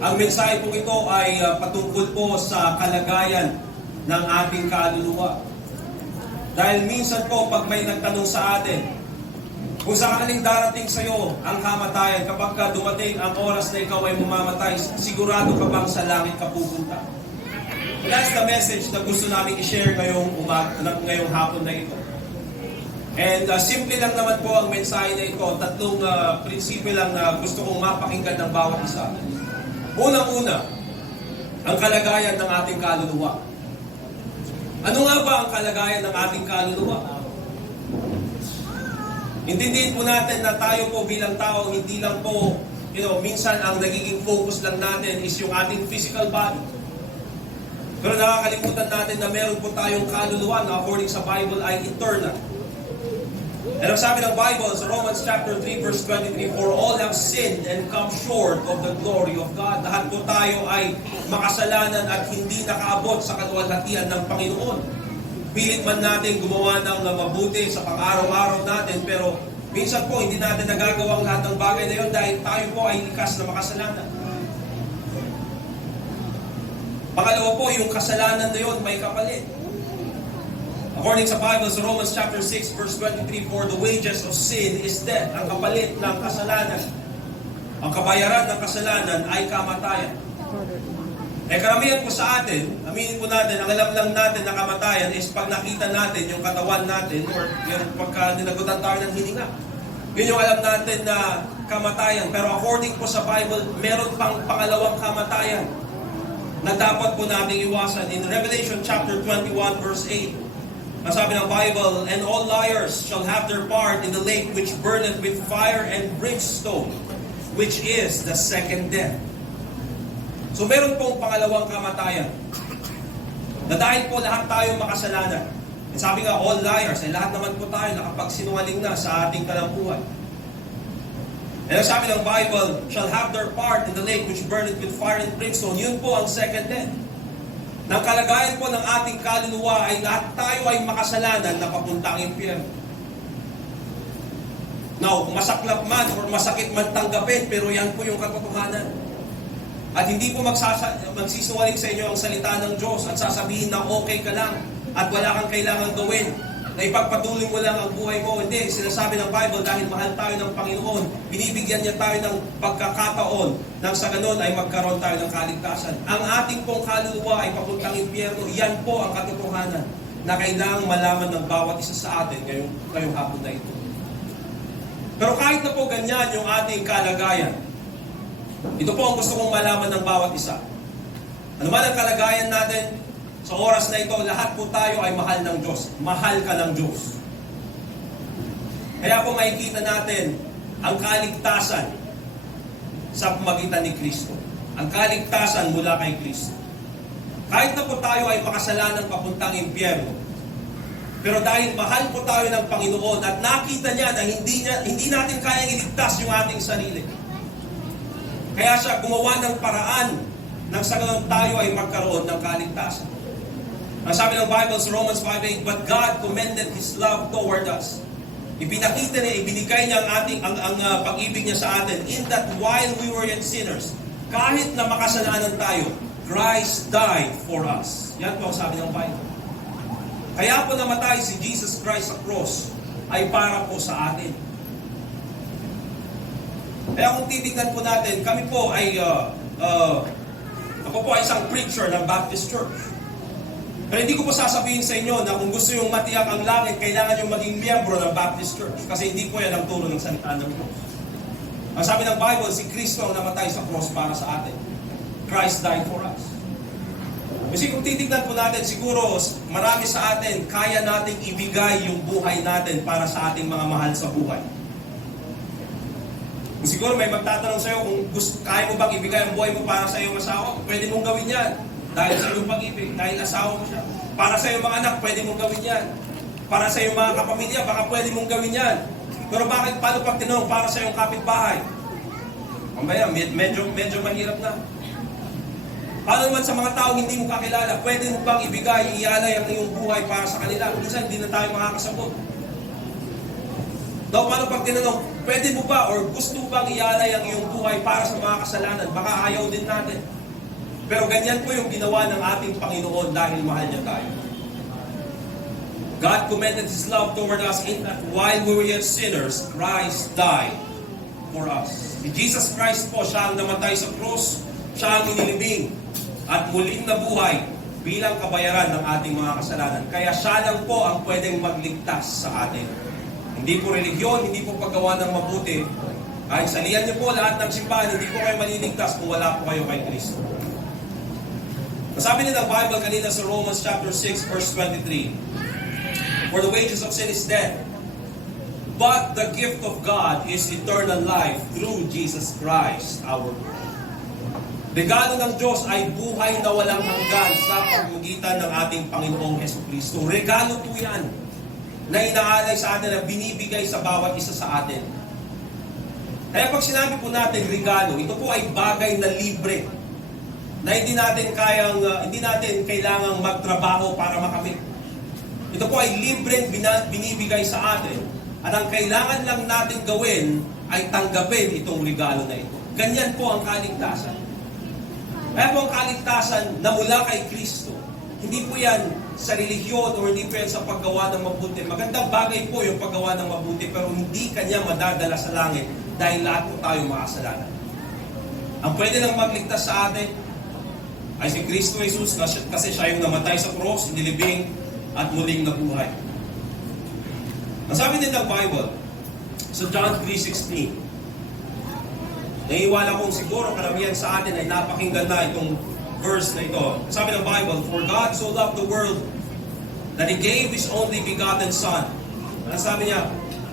Ang mensahe po ito ay patungkol po sa kalagayan ng ating kaluluwa. Dahil minsan po pag may nagtanong sa atin, kung sakaling darating sa iyo ang kamatayan, kapag dumating ang oras na ikaw ay mamamatay, sigurado ka bang sa langit ka pupunta? That's the message na gusto namin i-share ngayong hapon na ito. And simple lang naman po ang mensahe na ito. Tatlong prinsipyo lang na gusto kong mapakinggan ng bawat isa. Unang-una, ang kalagayan ng ating kaluluwa. Ano nga ba ang kalagayan ng ating kaluluwa? Intindihin po natin na tayo po bilang tao, hindi lang po, minsan ang nagiging focus lang natin is yung ating physical body. Pero nakakalimutan natin na meron po tayong kaluluwa na according sa Bible ay eternal. And ang sabi ng Bible sa Romans chapter 3 verse 23, "For all have sinned and come short of the glory of God." Lahat po tayo ay makasalanan at hindi nakaabot sa kaluwalhatian ng Panginoon. Pilit man natin gumawa ng mabuti sa pang-araw-araw natin, pero minsan po hindi natin nagagawa ang lahat ng bagay na yun dahil tayo po ay likas na makasalanan. Pangalawa po, yung kasalanan na yun may kapalit. According sa Bible, sa Romans chapter 6, verse 23, "For the wages of sin is death." Ang kapalit ng kasalanan, ang kabayaran ng kasalanan ay kamatayan. Karamihan po sa atin, aminin po natin, ang alam lang natin na kamatayan is pag nakita natin yung katawan natin or yung pagka ninagutan tayo ng hininga. Yun yung alam natin na kamatayan. Pero according po sa Bible, meron pang pangalawang kamatayan na dapat po nating iwasan. In Revelation chapter 21, verse 8, ang sabi ng Bible, "And all liars shall have their part in the lake which burneth with fire and brimstone, which is the second death." So meron pong pangalawang kamatayan. Na dahil po lahat tayo makasalanan. And sabi nga, all liars, lahat naman po tayo nakapagsinungaling na sa ating kalampuan. And ang sabi ng Bible, "Shall have their part in the lake which burneth with fire and brimstone." Yun po ang second death. Nang kalagayan po ng ating kaluluwa ay lahat tayo ay makasalanan na papuntang impyerno. Now, kung masaklap man or masakit man tanggapin, pero yan po yung katotohanan. At hindi po magsisinungaling sa inyo ang salita ng Diyos at sasabihin na okay ka lang at wala kang kailangang gawin, na ipagpatuloy mo lang ang buhay mo. Hindi, sinasabi ng Bible, dahil mahal tayo ng Panginoon, binibigyan niya tayo ng pagkakataon nang sa ganon ay magkaroon tayo ng kaligtasan. Ang ating pong kaluluwa ay papuntang impyerno. Yan po ang katotohanan na kailangang malaman ng bawat isa sa atin ngayong hapon na ito. Pero kahit na po ganyan yung ating kalagayan, ito po ang gusto kong malaman ng bawat isa. Ano man ang kalagayan natin, sa oras na ito, lahat po tayo ay mahal ng Diyos. Mahal ka ng Diyos. Kaya po makikita natin ang kaligtasan sa pamagitan ni Kristo. Ang kaligtasan mula kay Kristo. Kahit na po tayo ay makasalanan papuntang impyerno, pero dahil mahal po tayo ng Panginoon at nakita niya na hindi natin kayang iligtas yung ating sarili, kaya siya gumawa ng paraan nang sa ganon tayo ay magkaroon ng kaligtasan. Ang sabi ng Bible sa Romans 5:8, "But God commended His love toward us." Ipinakita niya, ibinigay niya ang pag-ibig niya sa atin, in that while we were yet sinners, kahit na makasalanan tayo, Christ died for us. Yan po ang sabi ng Bible. Kaya po namatay si Jesus Christ sa cross ay para po sa atin. Kaya kung titignan po natin, kami po ay, ako po ay isang preacher ng Baptist Church. Pero hindi ko po sasabihin sa inyo na kung gusto yung matiyak ang langit, kailangan yung maging miyembro ng Baptist Church. Kasi hindi po yan ang turo ng salita ng Diyos. Ang sabi ng Bible, si Kristo ang namatay sa cross para sa atin. Christ died for us. Kasi kung titignan po natin, siguro marami sa atin, kaya nating ibigay yung buhay natin para sa ating mga mahal sa buhay. Siguro may magtatanong sa'yo kung kaya mo bang ibigay ang buhay mo para sa iyong asawa, pwede mong gawin yan. Dahil sa iyong pag-ibig, dahil asawa mo siya. Para sa iyong mga anak, pwede mong gawin yan. Para sa iyong mga kapamilya, baka pwede mong gawin yan. Pero paano pag tinanong para sa iyong kapitbahay? Mamaya, medyo mahirap na. Paano naman sa mga taong hindi mo kakilala, pwede mo bang ialay ang iyong buhay para sa kanila? Minsan, hindi na tayo makakasagot. Daw, paano pag tinanong, pwede mo ba or gusto bang ialay ang iyong buhay para sa mga kasalanan? Baka ayaw din natin. Pero ganyan po yung ginawa ng ating Panginoon dahil mahal niya tayo. God commended His love toward us in that while we were yet sinners, Christ died for us. Si Jesus Christ po, siya ang namatay sa krus, siya ang inilibing, at muling nabuhay bilang kabayaran ng ating mga kasalanan. Kaya siya lang po ang pwedeng magligtas sa atin. Hindi po religiyon, hindi po paggawa ng mabuti. Kahit salihan niyo po lahat ng simbahan, hindi po kayo maliligtas kung wala po kayo kay Kristo. Sabi din ng Bible kanina sa Romans chapter 6 verse 23, for the wages of sin is death, but the gift of God is eternal life through Jesus Christ our Lord. Regalo ng Diyos ay buhay na walang hanggan sa pamamagitan ng ating Panginoong Jesucristo. Regalo po yan na inaalay sa atin, na binibigay sa bawat isa sa atin. Kaya pag sinabi po natin regalo, ito po ay bagay na libre, na hindi natin kailangang magtrabaho para makamit. Ito po ay libreng binibigay sa atin, at ang kailangan lang natin gawin ay tanggapin itong regalo na ito. Ganyan po ang kaligtasan. Kaya po ang kaligtasan na mula kay Kristo, hindi po yan sa relihiyon o hindi po yan sa paggawa ng mabuti. Magandang bagay po yung paggawa ng mabuti, pero hindi kanya madadala sa langit dahil lahat po tayo makasalanan. Ang pwede nang magligtas sa atin ay si Kristo Jesus, kasi siya yung namatay sa cross, nilibing at muling nabuhay. Ang sabi din ng Bible sa John 3:16, naiwala kong siguro karamihan sa atin ay napakinggan na itong verse na ito. Sabi ng Bible, for God so loved the world that He gave His only begotten Son. Ano sabi niya?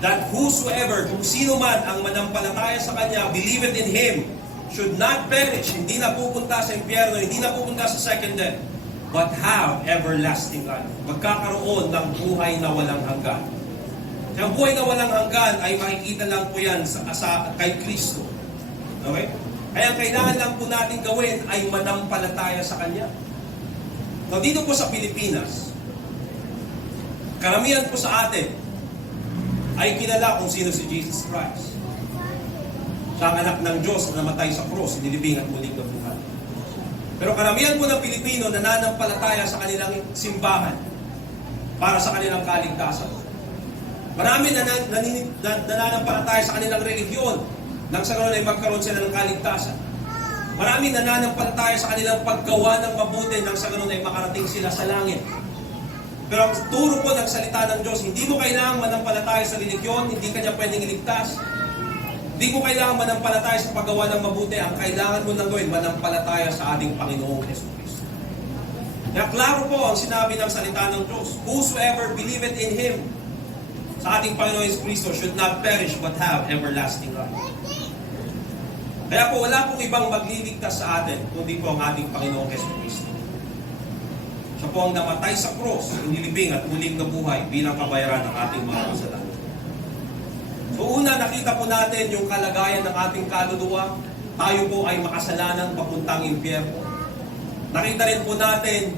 That whosoever, kung sino man ang manampalataya sa Kanya, believeth in Him, should not perish, hindi na pupunta sa impyerno, hindi na pupunta sa second death, but have everlasting life. Magkakaroon ng buhay na walang hanggan. Ang buhay na walang hanggan ay makikita lang po yan kay Kristo. Okay? Kaya ang kailangan lang po natin gawin ay manampalataya sa Kanya. So, dito po sa Pilipinas, karamihan po sa atin ay kilala kung sino si Jesus Christ. Siya ang anak ng Diyos na namatay sa krus, nilibing at muling nabuhay. Pero karamihan po ng Pilipino nananampalataya sa kanilang simbahan para sa kanilang kaligtasan. Marami nananampalataya sa kanilang relihiyon nang sa ganoon ay magkaroon sila ng kaligtasan. Maraming nananampalataya sa kanilang paggawa ng mabuti nang sa ganoon ay makarating sila sa langit. Pero ang turo po ng salita ng Diyos, hindi mo kailangang manampalataya sa religiyon, hindi ka niya pwedeng iligtas. Hindi mo kailangan manampalataya sa paggawa ng mabuti. Ang kailangan mo nang gawin, manampalataya sa ating Panginoong Jesucristo. Kaya klaro po ang sinabi ng salita ng Diyos, whosoever believeth in Him, sa ating Panginoong Jesucristo, should not perish but have everlasting life. Kaya po wala pong ibang magliligtas sa atin, kundi po ang ating Panginoong Jesucristo. Siya po ang namatay sa cross, inilibing at muling nabuhay bilang kabayaran ng ating mga kasalanan. So una, nakita po natin yung kalagayan ng ating kaluluwa. Tayo po ay makasalanan papuntang impyerno. Nakita rin po natin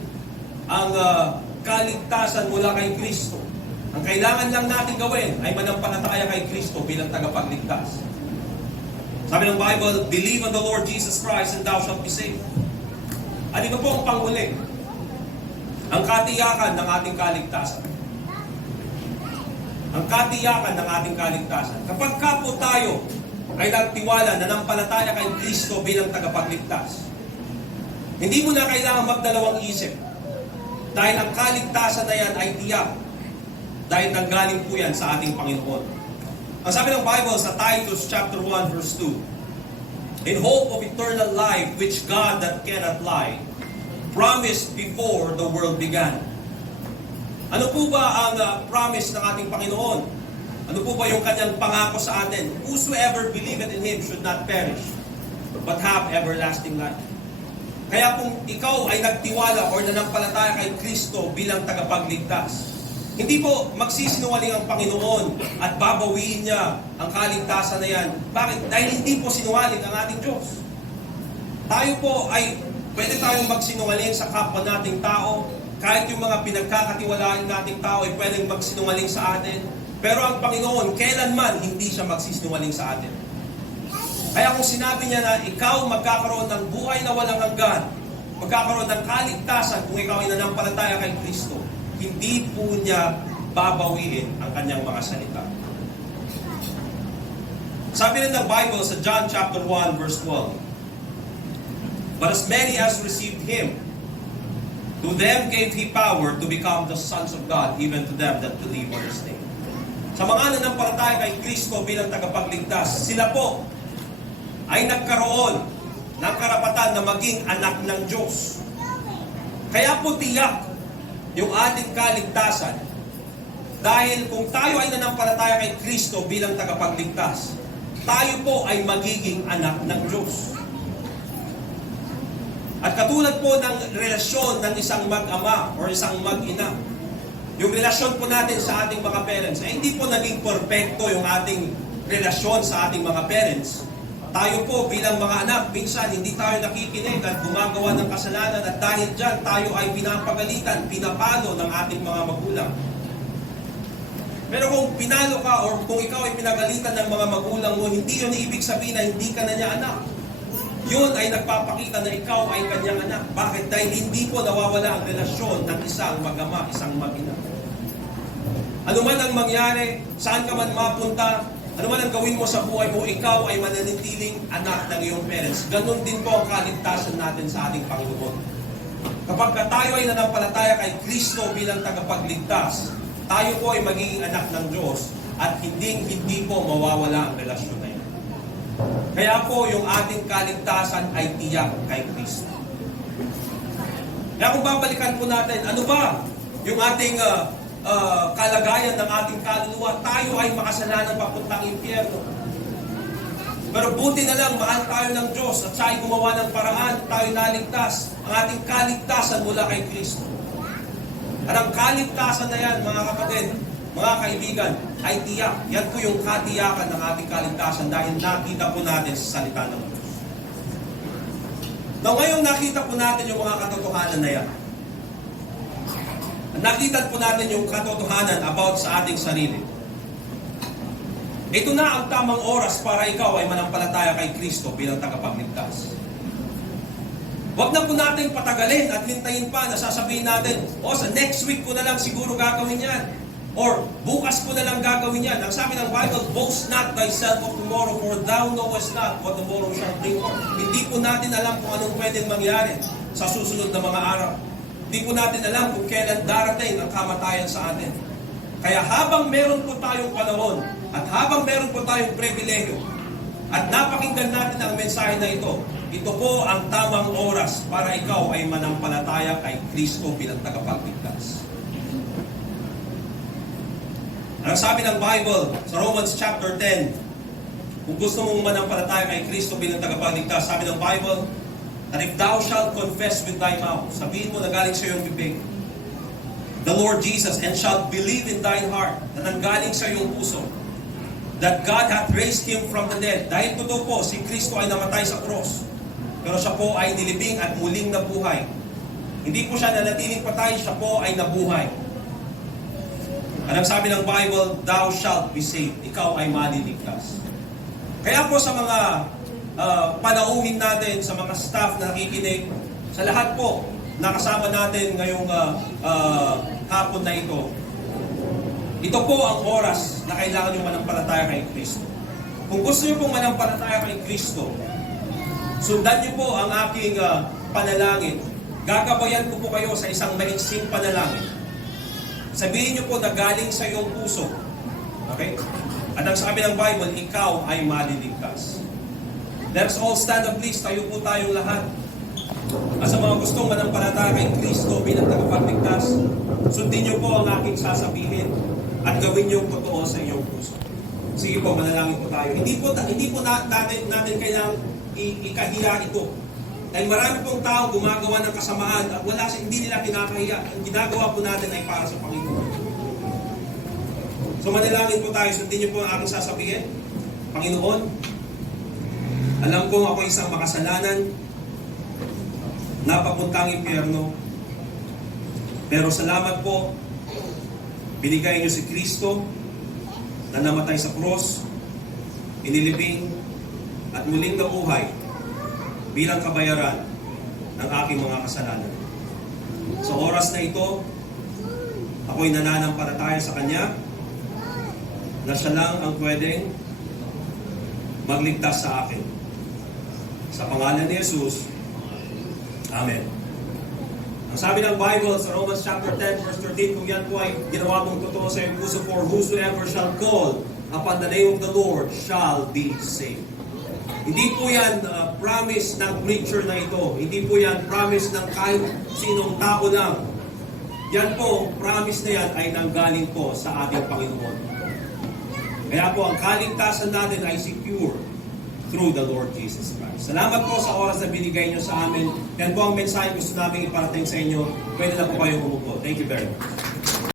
ang kaligtasan mula kay Kristo. Ang kailangan lang natin gawin ay manampalataya kay Kristo bilang tagapagligtas. Sabi ng Bible, believe on the Lord Jesus Christ and thou shalt be saved. At ito po ang panghuli, ang katiyakan ng ating kaligtasan. Ang katiyakan ng ating kaligtasan. Kapag ka po tayo ay nagtiwala, nanampalataya kay Kristo bilang tagapagligtas, hindi mo na kailangan magdalawang isip. Dahil ang kaligtasan na yan ay tiyak. Dahil nanggaling po yan sa ating Panginoon. Ang sabi ng Bible sa Titus chapter 1 verse 2, in hope of eternal life which God that cannot lie promised before the world began. Ano po ba ang promise ng ating Panginoon? Ano po ba yung kanyang pangako sa atin? Whosoever believeth in Him should not perish, but have everlasting life. Kaya kung ikaw ay nagtiwala o nanampalataya kay Kristo bilang tagapagligtas, hindi po magsisinungaling ang Panginoon at babawiin niya ang kaligtasan na yan. Bakit? Dahil hindi po sinungaling ang ating Diyos. Tayo po ay pwede tayong magsinungaling sa kapwa nating tao. Kahit yung mga pinagkakatiwalaan nating tao ay pwedeng magsinungaling sa atin. Pero ang Panginoon, kailanman hindi siya magsisinungaling sa atin. Kaya kung sinabi niya na ikaw magkakaroon ng buhay na walang hanggan, magkakaroon ng kaligtasan kung ikaw ay nanampalataya kay Kristo, hindi po niya babawiin ang kanyang mga salita. Sabi rin ng Bible sa John chapter 1 verse 12, "But as many as received Him, to them gave He power to become the sons of God, even to them that believe on His name." Sa mga nanampalataya kay Kristo bilang tagapagligtas, sila po ay nagkaroon ng karapatan na maging anak ng Diyos. Kaya po tiyak yung ating kaligtasan. Dahil kung tayo ay nanampalataya kay Kristo bilang tagapagligtas, tayo po ay magiging anak ng Diyos. At katulad po ng relasyon ng isang mag-ama o isang mag-ina, yung relasyon po natin sa ating mga parents, ay hindi po naging perfecto yung ating relasyon sa ating mga parents. Tayo po bilang mga anak, minsan hindi tayo nakikinig at gumagawa ng kasalanan at dahil dyan tayo ay pinapagalitan, pinapalo ng ating mga magulang. Pero kung pinalo ka o kung ikaw ay pinagalitan ng mga magulang mo, hindi yun ibig sabihin na hindi ka na niya anak. Yun ay nagpapakita na ikaw ay kanyang anak. Bakit? Dahil hindi po nawawala ang relasyon ng isang mag-ama, isang mag-ina. Ano man ang mangyari, saan ka man mapunta, ano man ang gawin mo sa buhay mo, ikaw ay mananatiling anak ng iyong parents. Ganon din po ang kaligtasan natin sa ating Panginoon. Kapag tayo ay nanampalataya kay Kristo bilang tagapagligtas, tayo po ay magiging anak ng Diyos at hindi po mawawala ang relasyon na yan. Kaya po yung ating kaligtasan ay tiyak kay Kristo. Kaya kung babalikan po natin, ano ba yung ating kalagayan ng ating kaluluwa, tayo ay makasalanan papuntang impyerno. Pero buti na lang, mahal tayo ng Diyos at siya ay gumawa ng paraan, tayo naligtas. Ang ating kaligtasan mula kay Kristo. At ang kaligtasan na yan, mga kapatid, mga kaibigan, ay tiyak. Yan po yung katiyakan ng ating kaligtasan dahil nakita po natin sa salita ng Diyos. Now, ngayong nakita po natin yung mga katotohanan na yan, nakita po natin yung katotohanan about sa ating sarili. Ito na ang tamang oras para ikaw ay manampalataya kay Kristo bilang tagapagligtas. Huwag na po natin patagalin at hintayin pa na sasabihin natin, sa next week ko na lang siguro gagawin yan. Or bukas ko na lang gagawin yan. Ang sabi ng Bible, "Boast not thyself of tomorrow, for thou knowest not what tomorrow shall bring forth." Hindi po natin alam kung anong pwedeng mangyari sa susunod na mga araw. Hindi po natin alam kung kailan darating ang kamatayan sa atin. Kaya habang meron po tayong panahon at habang meron po tayong pribilehyo at napakinggan natin ang mensahe na ito po ang tamang oras para ikaw ay manampalataya kay Kristo bilang tagapagligtas. Ang sabi ng Bible sa Romans chapter 10, kung gusto mong manampalataya kay Kristo bilang tagapagligtas, sabi ng Bible, "And if thou shalt confess with thy mouth," sabihin mo na galing sa iyong bibig, "the Lord Jesus, and shalt believe in thine heart," na nanggaling sa iyong puso, "that God hath raised Him from the dead." Dahil totoo po, si Kristo ay namatay sa cross. Pero siya po ay nilibing at muling nabuhay. Hindi po siya nanatiling patay, siya po ay nabuhay. At ang sabi ng Bible, "thou shalt be saved." Ikaw ay maliligtas. Kaya po sa mga panauhin natin, sa mga staff na nakikinig, sa lahat po nakasama natin ngayong hapon na ito po ang oras na kailangan nyo manampalataya kay Kristo. Kung gusto nyo pong manampalataya kay Kristo, sundan nyo po ang aking panalangin. Gagabayan ko po kayo sa isang maiksing panalangin. Sabihin nyo po na galing sa iyong puso. Okay? At ang sabi ng Bible, ikaw ay maliligtas. Let's all stand up please. Tayo po tayong lahat. At sa mga gustong manampalataya kay Kristo bilang tagapagligtas, sundin nyo po ang aking sasabihin at gawin nyo totoo sa iyong puso. Sige po, manalangin po tayo. Hindi po natin kailangang ikahiya ito. Dahil marami pong tao gumagawa ng kasamaan at hindi nila kinakahiya. Ang ginagawa po natin ay para sa Panginoon. So manalangin po tayo, sundin niyo po ang aking sasabihin. Panginoon, alam kong ako isang makasalanan, napapuntang impyerno. Pero salamat po, binigay niyo si Kristo na namatay sa krus, inilibing, at muling nabuhay bilang kabayaran ng aking mga kasalanan. Sa oras na ito, ako'y nananampalataya sa Kanya na Siya lang ang pwedeng magligtas sa akin. Sa pangalan ni Jesus, Amen. Ang sabi ng Bible sa Romans chapter 10 verse 13, kung yan po ay ginawa mong totoo sa iyong puso, for whosoever shall call upon the name of the Lord shall be saved. Hindi po yan promise ng preacher na ito. Hindi po yan promise ng kahit sinong tao lang. Yan po, promise na yan ay nanggaling po sa ating Panginoon. Kaya po, ang kaligtasan natin ay secure through the Lord Jesus Christ. Salamat po sa oras na binigay nyo sa amin. Yan po ang mensahe gusto namin iparating sa inyo. Pwede na po kayong umupo. Thank you very much.